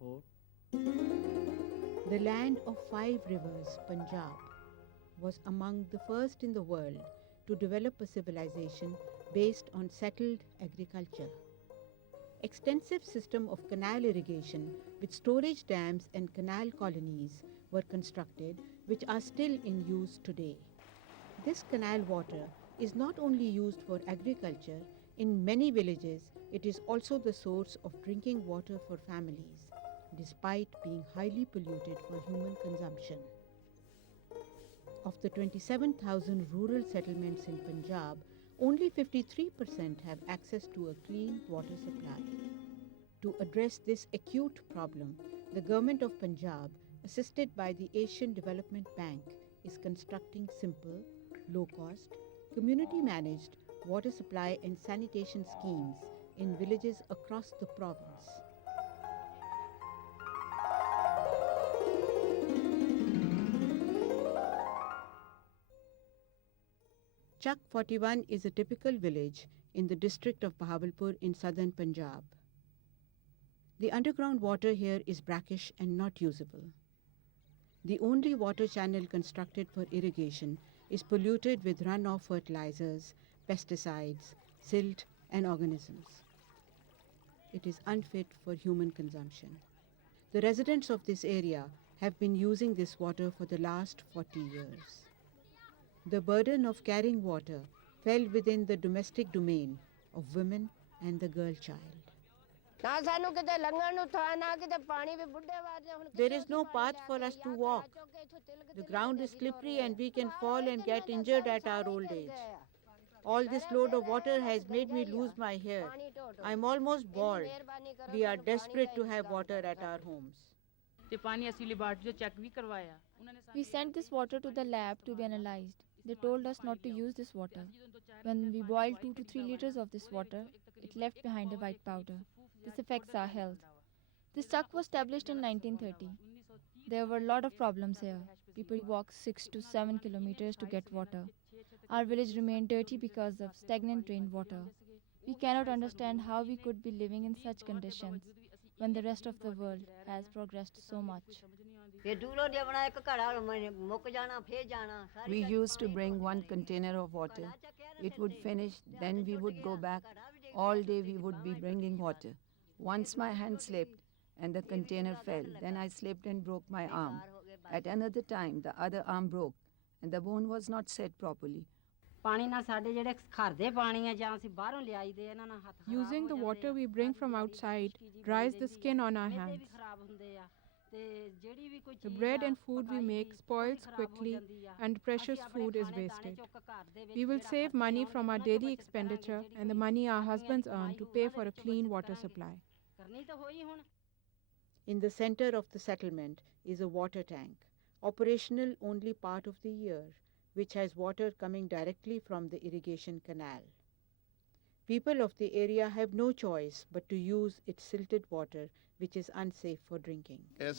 The land of 5 rivers, Punjab, was among the first in the world to develop a civilization based on settled agriculture. Extensive system of canal irrigation with storage dams and canal colonies were constructed, which are still in use today. This canal water is not only used for agriculture, in many villages it is also the source of drinking water for families, despite being highly polluted for human consumption. Of the 27,000 rural settlements in Punjab, only 53% have access to a clean water supply. To address this acute problem, the government of Punjab, assisted by the Asian Development Bank, is constructing simple, low-cost, community-managed water supply and sanitation schemes in villages across the province. Chak 41 is a typical village in the district of Bahawalpur in southern Punjab. The underground water here is brackish and not usable. The only water channel constructed for irrigation is polluted with runoff fertilizers, pesticides, silt and organisms. It is unfit for human consumption. The residents of this area have been using this water for the last 40 years. The burden of carrying water fell within the domestic domain of women and the girl child. There is no path for us to walk. The ground is slippery and we can fall and get injured at our old age. All this load of water has made me lose my hair. I'm almost bald. We are desperate to have water at our homes. We sent this water to the lab to be analyzed. They told us not to use this water. When we boiled 2 to 3 liters of this water, it left behind a white powder. This affects our health. This Chak was established in 1930. There were a lot of problems here. People walk 6 to 7 kilometers to get water. Our village remained dirty because of stagnant rainwater. We cannot understand how we could be living in such conditions when the rest of the world has progressed so much. We used to bring one container of water. It would finish, then we would go back. All day we would be bringing water. Once my hand slipped and the container fell. Then I slipped and broke my arm. At another time, the other arm broke and the bone was not set properly. Using the water we bring from outside dries the skin on our hands. The bread and food we make spoils quickly and precious food is wasted. We will save money from our daily expenditure and the money our husbands earn to pay for a clean water supply. In the center of the settlement is a water tank, operational only part of the year, which has water coming directly from the irrigation canal. People of the area have no choice but to use its silted water, which is unsafe for drinking. There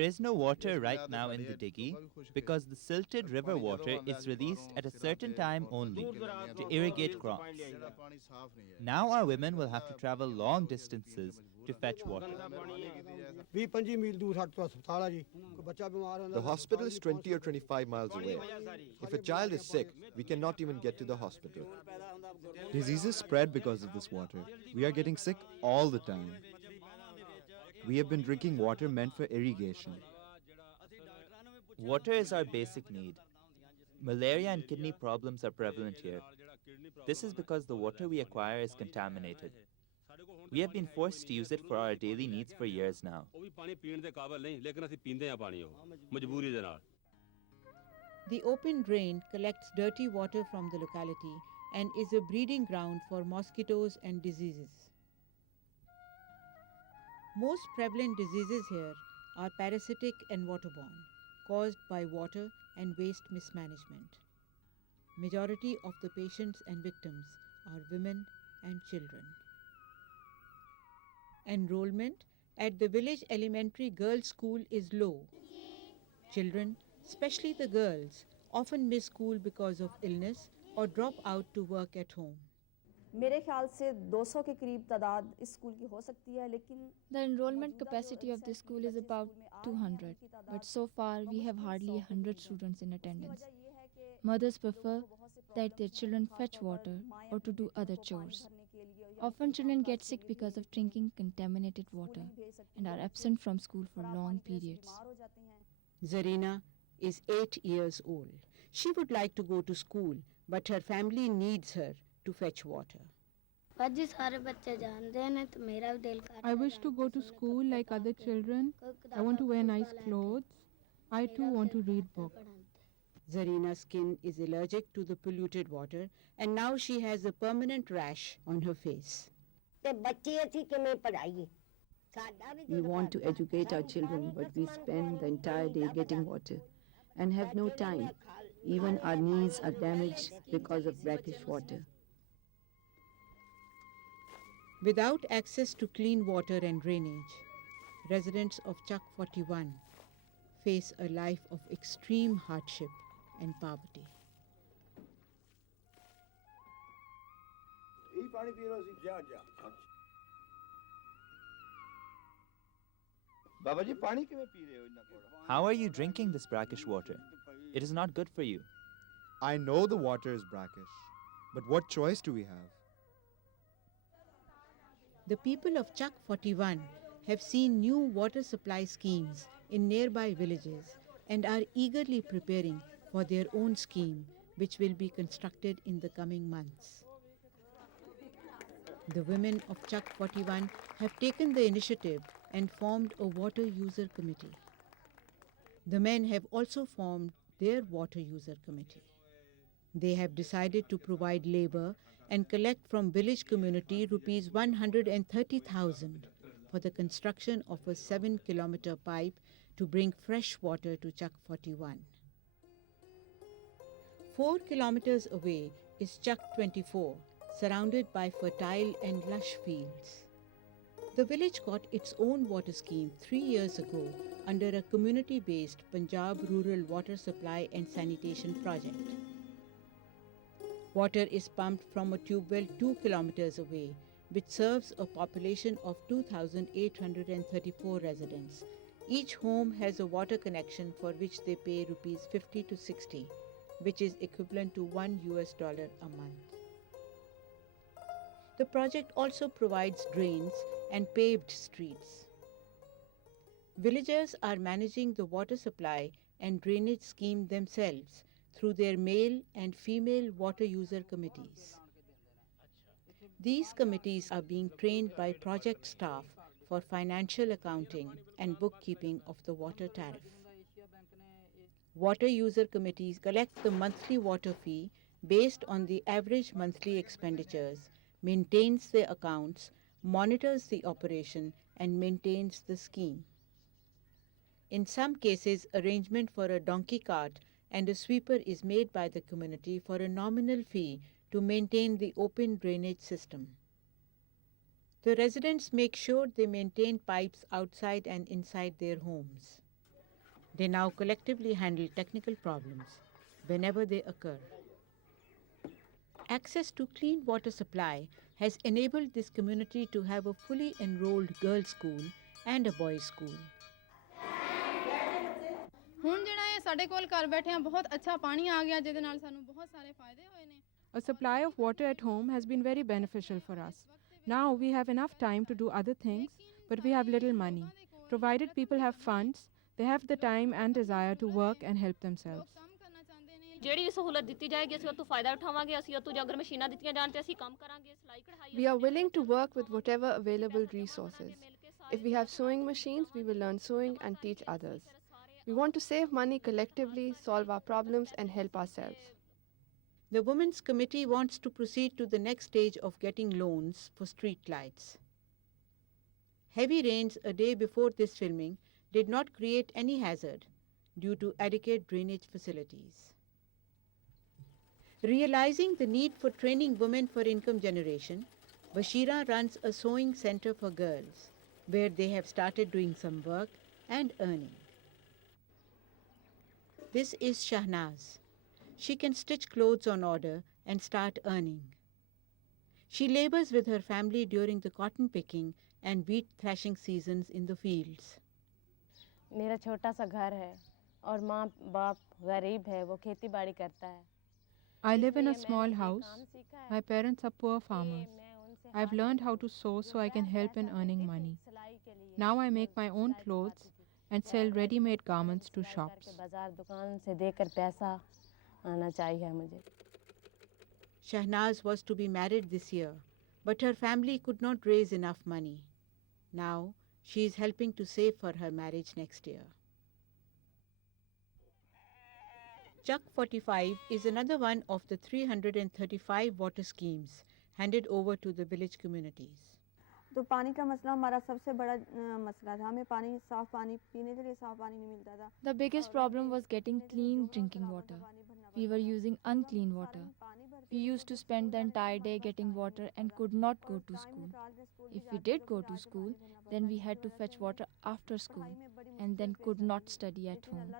is no water right now in the diggy because the silted river water is released at a certain time only to irrigate crops. Now our women will have to travel long distances to fetch water. The hospital is 20 or 25 miles away. If a child is sick, we cannot even get to the hospital. Diseases spread because of this water. We are getting sick all the time. We have been drinking water meant for irrigation. Water is our basic need. Malaria and kidney problems are prevalent here. This is because the water we acquire is contaminated. We have been forced to use it for our daily needs for years now. The open drain collects dirty water from the locality and is a breeding ground for mosquitoes and diseases. Most prevalent diseases here are parasitic and waterborne, caused by water and waste mismanagement. Majority of the patients and victims are women and children. Enrollment at the village elementary girls' school is low. Children, especially the girls, often miss school because of illness or drop out to work at home. मेरे ख्याल से 200 के करीब तादाद इस school की हो सकती है, लेकिन The enrollment capacity of this school is about 200, but so far we have hardly 100 students in attendance. Mothers prefer that their children fetch water or to do other chores. Often children get sick because of drinking contaminated water and are absent from school for long periods. Zarina is 8 years old. She would like to go to school, but her family needs her to fetch water. I wish to go to school like other children. I want to wear nice clothes. I too want to read books. Zarina's skin is allergic to the polluted water, and now she has a permanent rash on her face. We want to educate our children, but we spend the entire day getting water and have no time. Even our knees are damaged because of brackish water. Without access to clean water and drainage, residents of Chak 41 face a life of extreme hardship and poverty. How are you drinking this brackish water? It is not good for you. I know the water is brackish, but what choice do we have? The people of Chak 41 have seen new water supply schemes in nearby villages and are eagerly preparing for their own scheme, which will be constructed in the coming months. The women of Chak 41 have taken the initiative and formed a water user committee. The men have also formed their water user committee. They have decided to provide labor and collect from village community rupees 130,000 for the construction of a 7-kilometer pipe to bring fresh water to Chak 41. 4 kilometers away is Chak 24, surrounded by fertile and lush fields. The village got its own water scheme 3 years ago under a community-based Punjab Rural Water Supply and Sanitation project. Water is pumped from a tube well 2 kilometers away, which serves a population of 2,834 residents. Each home has a water connection for which they pay rupees 50 to 60, which is equivalent to $1 a month. The project also provides drains and paved streets. Villagers are managing the water supply and drainage scheme themselves through their male and female water user committees. These committees are being trained by project staff for financial accounting and bookkeeping of the water tariff. Water user committees collect the monthly water fee based on the average monthly expenditures, maintains the accounts, monitors the operation, and maintains the scheme. In some cases, arrangement for a donkey cart and a sweeper is made by the community for a nominal fee to maintain the open drainage system. The residents make sure they maintain pipes outside and inside their homes. They now collectively handle technical problems whenever they occur. Access to clean water supply has enabled this community to have a fully enrolled girls' school and a boys' school. ਹੁਣ ਜਿਹੜਾ ਇਹ ਸਾਡੇ ਕੋਲ ਘਰ ਬੈਠੇ ਆ ਬਹੁਤ ਅੱਛਾ ਪਾਣੀ ਆ ਗਿਆ ਜਿਹਦੇ ਨਾਲ ਸਾਨੂੰ ਬਹੁਤ ਸਾਰੇ ਫਾਇਦੇ ਹੋਏ ਨੇ A supply of water at home has been very beneficial for us. Now we have enough time to do other things, but we have little money. Provided people have funds, they have the time and desire to work and help themselves. ਜਿਹੜੀ ਵੀ ਸਹੂਲਤ ਦਿੱਤੀ ਜਾਏਗੀ ਅਸੀਂ ਉਹ ਤੋਂ ਫਾਇਦਾ ਉਠਾਵਾਂਗੇ ਅਸੀਂ ਉਹ ਤੋਂ ਅਗਰ ਮਸ਼ੀਨਾਂ ਦਿੱਤੀਆਂ ਜਾਣ ਤੇ ਅਸੀਂ ਕੰਮ ਕਰਾਂਗੇ ਸਿਲਾਈ ਕਢਾਈ We are willing to work with whatever available resources. If we have sewing machines, we will learn sewing and teach others. We want to save money collectively, solve our problems, and help ourselves. The Women's Committee wants to proceed to the next stage of getting loans for street lights. Heavy rains a day before this filming did not create any hazard due to adequate drainage facilities. Realizing the need for training women for income generation, Bashira runs a sewing center for girls where they have started doing some work and earning. This is Shahnaz. She can stitch clothes on order and start earning. She labors with her family during the cotton picking and wheat thrashing seasons in the fields. मेरा छोटा सा घर है और माँ बाप गरीब है, वो खेती बाड़ी करता है। I live in a small house. My parents are poor farmers. I've learned how to sew so I can help in earning money. Now I make my own clothes and sell ready-made garments to shops. बाजार दुकान से देकर पैसा आना चाहिए मुझे। Shahnaz was to be married this year, but her family could not raise enough money. Now she is helping to save for her marriage next year. Chuck 45 is another one of the 335 water schemes handed over to the village communities. तो पानी का मसला हमारा सबसे बड़ा मसला था। हमें पानी साफ पानी पीने के लिए साफ पानी नहीं मिलता था। The biggest problem was getting clean drinking water. We were using unclean water. We used to spend the entire day getting water and could not go to school. If we did go to school, then we had to fetch water after school and then could not study at home.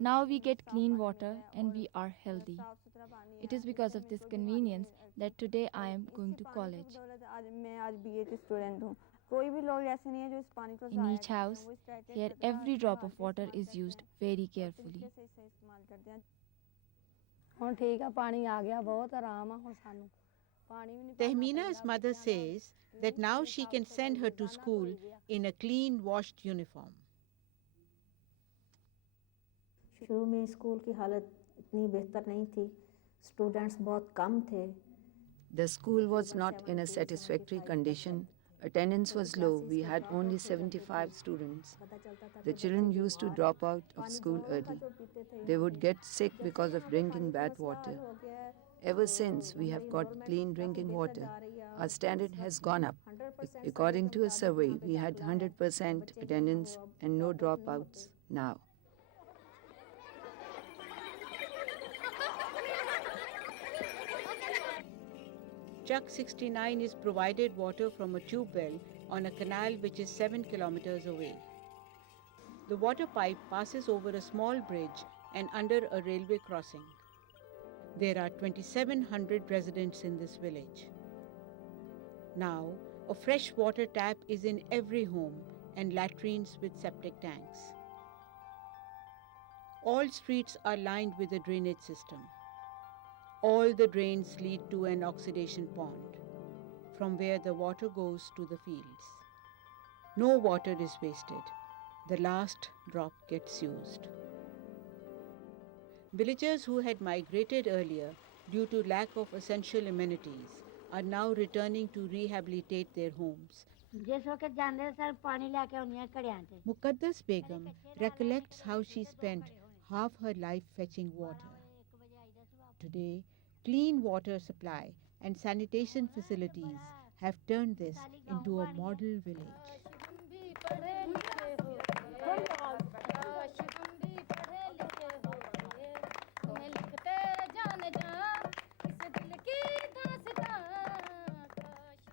Now we get clean water and we are healthy. It is because of this convenience that today I am going to college. In each house, here every drop of water is used very carefully. Tehmina's mother says that now she can send her to school in a clean washed uniform. शुरू में school की हालत इतनी बेहतर नहीं थी, students बहुत कम थे। The school was not in a satisfactory condition. Attendance was low. We had only 75 students. The children used to drop out of school early. They would get sick because of drinking bad water. Ever since we have got clean drinking water, our standard has gone up. According to a survey, we had 100% attendance and no dropouts now. Chuck 69 is provided water from a tube well on a canal which is 7 kilometers away. The water pipe passes over a small bridge and under a railway crossing. There are 2,700 residents in this village. Now, a fresh water tap is in every home and latrines with septic tanks. All streets are lined with a drainage system. All the drains lead to an oxidation pond, from where the water goes to the fields. No water is wasted. The last drop gets used. Villagers who had migrated earlier due to lack of essential amenities are now returning to rehabilitate their homes. Muqaddas Begum recollects how she spent half her life fetching water. Today, clean water supply and sanitation facilities have turned this into a model village.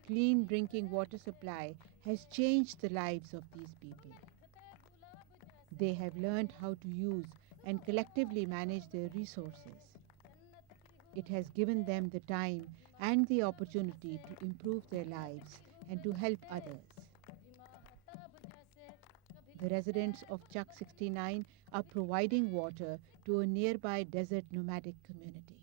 Clean drinking water supply has changed the lives of these people. They have learned how to use and collectively manage their resources. It has given them the time and the opportunity to improve their lives and to help others. The residents of Chuck 69 are providing water to a nearby desert nomadic community.